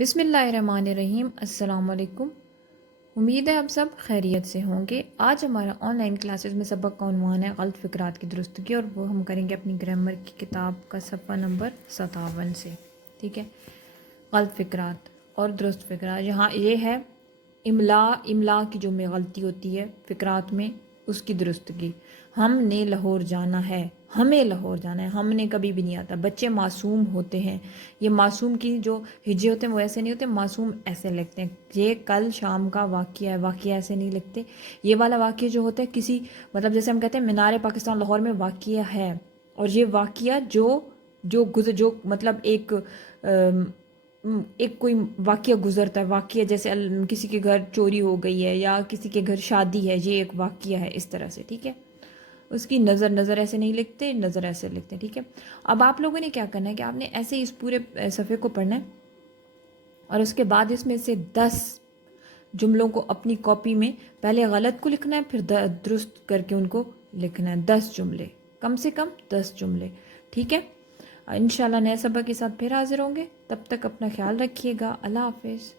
بسم اللہ الرحمن الرحیم۔ السلام علیکم۔ امید ہے آپ سب خیریت سے ہوں گے۔ آج ہمارا آن لائن کلاسز میں سبق کا عنوان ہے غلط فقرات کی درستگی، اور وہ ہم کریں گے اپنی گرامر کی کتاب کا صفحہ نمبر 57 سے۔ ٹھیک ہے، غلط فقرات اور درست فقرات۔ یہاں یہ ہے املا کی جو میں غلطی ہوتی ہے فقرات میں، اس کی درستگی۔ ہم نے لاہور جانا ہے، ہمیں لاہور جانا ہے، ہم نے کبھی بھی نہیں آتا۔ بچے معصوم ہوتے ہیں، یہ معصوم کی جو ہجے ہوتے ہیں وہ ایسے نہیں ہوتے، معصوم ایسے لکھتے ہیں۔ یہ کل شام کا واقعہ ہے، واقعہ ایسے نہیں لکھتے۔ یہ والا واقعہ جو ہوتا ہے کسی مطلب جیسے ہم کہتے ہیں مینار پاکستان لاہور میں واقعہ ہے، اور یہ واقعہ جو مطلب ایک کوئی واقعہ گزرتا ہے، واقعہ جیسے کسی کے گھر چوری ہو گئی ہے یا کسی کے گھر شادی ہے، یہ ایک واقعہ ہے اس طرح سے۔ ٹھیک ہے، اس کی نظر ایسے نہیں لکھتے، نظر ایسے لکھتے ہیں۔ ٹھیک ہے، اب آپ لوگوں نے کیا کرنا ہے کہ آپ نے ایسے ہی اس پورے صفحے کو پڑھنا ہے، اور اس کے بعد اس میں سے 10 جملوں کو اپنی کاپی میں پہلے غلط کو لکھنا ہے، پھر درست کر کے ان کو لکھنا ہے۔ 10 جملے، کم سے کم 10 جملے۔ ٹھیک ہے، انشاءاللہ نئے سبق کے ساتھ پھر حاضر ہوں گے۔ تب تک اپنا خیال رکھیے گا۔ اللہ حافظ۔